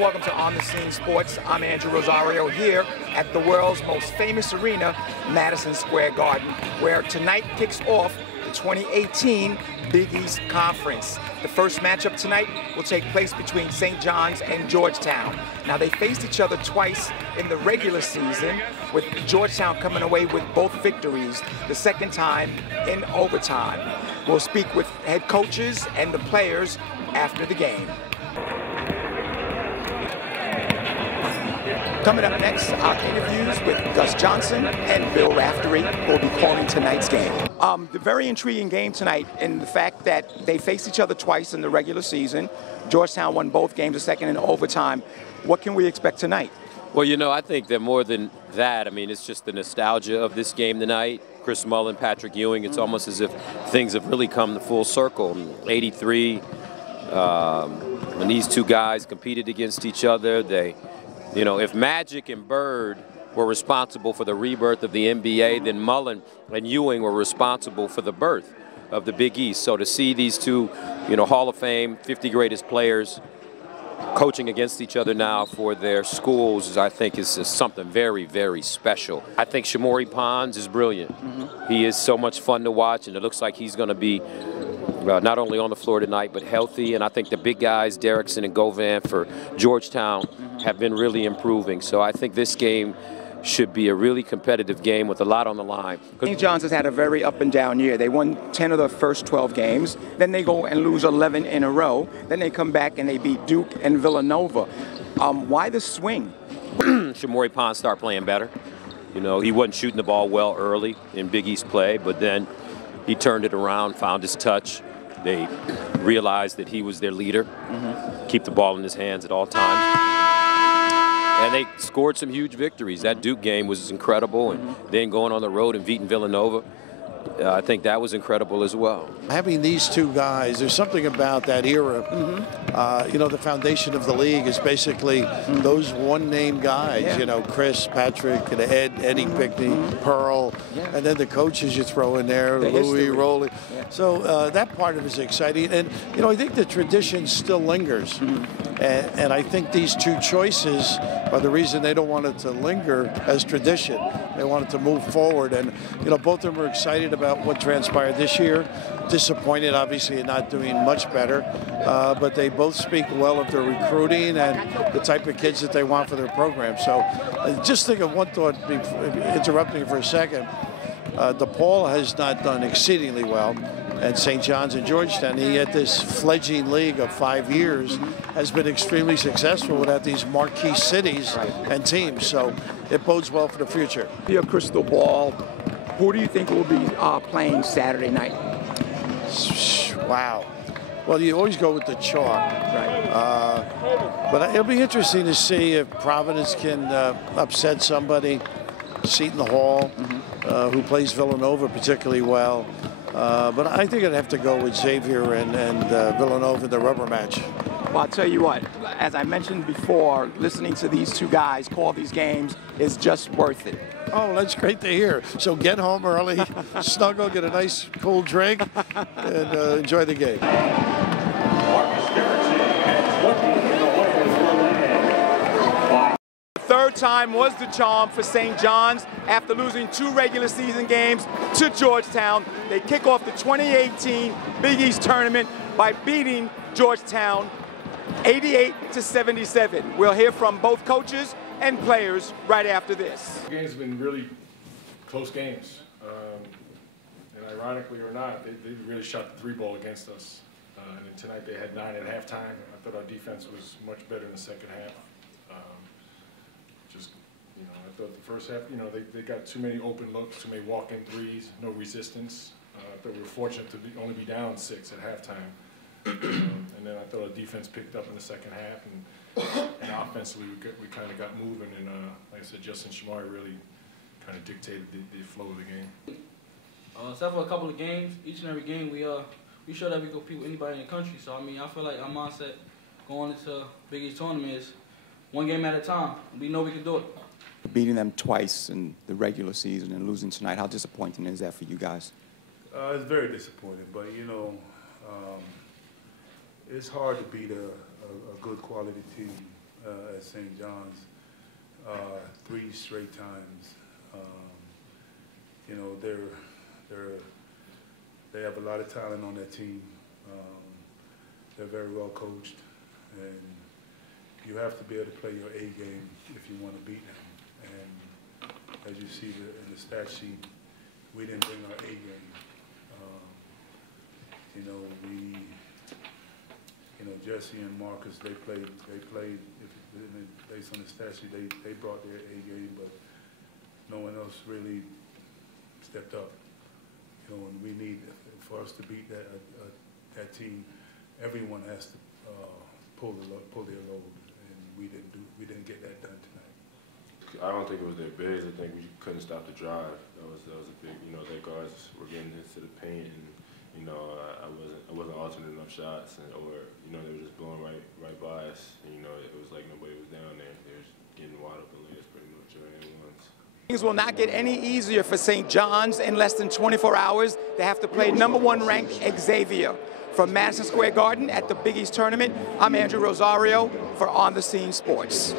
and welcome to On the Scene Sports. I'm Andrew Rosario here at the world's most famous arena, Madison Square Garden, where tonight kicks off the 2018 Big East Conference. The first matchup tonight will take place between St. John's and Georgetown. Now, they faced each other twice in the regular season, with Georgetown coming away with both victories, the second time in overtime. We'll speak with head coaches and the players after the game. Coming up next, our interviews with Gus Johnson and Bill Raftery, who will be calling tonight's game. The very intriguing game tonight in the fact that they faced each other twice in the regular season. Georgetown won both games, the second in overtime. What can we expect tonight? Well, you know, I think that more than that, I mean, it's just the nostalgia of this game tonight. Chris Mullin, Patrick Ewing, it's almost as if things have really come to full circle. 83, when these two guys competed against each other, you know, if Magic and Bird were responsible for the rebirth of the NBA, then Mullin and Ewing were responsible for the birth of the Big East. So to see these two, you know, Hall of Fame, 50 greatest players coaching against each other now for their schools, I think is something very, very special. I think Shamorie Ponds is brilliant. He is so much fun to watch, and it looks like he's going to be not only on the floor tonight, but healthy. And I think the big guys, Derrickson and Govan for Georgetown, have been really improving. So I think this game should be a really competitive game with a lot on the line. St. John's has had a very up and down year. They won 10 of the first 12 games. Then they go and lose 11 in a row. Then they come back and they beat Duke and Villanova. Why the swing? Shamorie Ponds started playing better. You know, he wasn't shooting the ball well early in Big East play, but then he turned it around, found his touch. They realized that he was their leader, keep the ball in his hands at all times. And they scored some huge victories. That Duke game was incredible, and then going on the road and beating Villanova, I think that was incredible as well. Having these two guys, there's something about that era. You know, the foundation of the league is basically those one-name guys, you know, Chris, Patrick, and Eddie Pickney, Pearl, and then the coaches you throw in there, Louis, Rowley. So that part of it is exciting. And, you know, I think the tradition still lingers. And I think these two choices are the reason they don't want it to linger as tradition. They want it to move forward. And, you know, both of them are excited about what transpired this year. Disappointed, obviously, in not doing much better. But they both speak well of their recruiting and the type of kids that they want for their program. So just think of one thought, interrupting you for a second. DePaul has not done exceedingly well. And St. John's and Georgetown, he had this fledgling league of 5 years, has been extremely successful without these marquee cities and teams. So it bodes well for the future. Your crystal ball, who do you think will be playing Saturday night? Wow. Well, you always go with the chalk. Right. But it'll be interesting to see if Providence can upset somebody, Seton Hall, who plays Villanova particularly well. But I think I'd have to go with Xavier and Villanova in the rubber match. Well, I'll tell you what, as I mentioned before, listening to these two guys call these games is just worth it. Oh, that's great to hear. So get home early, snuggle, get a nice cool drink, and enjoy the game. Third time was the charm for St. John's. After losing 2 regular season games to Georgetown, they kick off the 2018 Big East tournament by beating Georgetown 88-77. We'll hear from both coaches and players right after this. The game's been really close games, and ironically or not, they really shot the 3-ball against us. And then tonight they had 9 at halftime. I thought our defense was much better in the second half. You know, I thought the first half, you know, they got too many open looks, too many walk-in threes, no resistance. I thought we were fortunate to only be down 6 at halftime. And then I thought our defense picked up in the second half, and offensively we kind of got moving. And like I said, Justin Shamorie really kind of dictated the flow of the game. Except for a couple of games, each and every game we showed that we compete with anybody in the country. So I mean, I feel like our mindset going into Big East tournament is one game at a time. We know we can do it. Beating them twice in the regular season and losing tonight, how disappointing is that for you guys? It's very disappointing, but you know, it's hard to beat a good quality team at St. John's 3 straight times. You know, they have a lot of talent on that team. They're very well coached, and you have to be able to play your A game if you want to beat them. And as you see in the stat sheet, we didn't bring our A game. You know, Jesse and Marcus, they played. Based on the stat sheet, they brought their A game, but no one else really stepped up. You know, and we need, for us to beat that team, everyone has to pull their load, and we didn't get that done tonight. I don't think it was their bigs. I think we couldn't stop the drive. That was a big. You know, their guards were getting into the paint, and you know, I wasn't altering enough shots, or you know, they were just blowing right by us. And, you know, it was like nobody was down there. They were getting wide open layers pretty much every once. Things will not get any easier for St. John's in less than 24 hours. They have to play #1 ranked Xavier. From Madison Square Garden at the Big East Tournament, I'm Andrew Rosario for On the Scene Sports.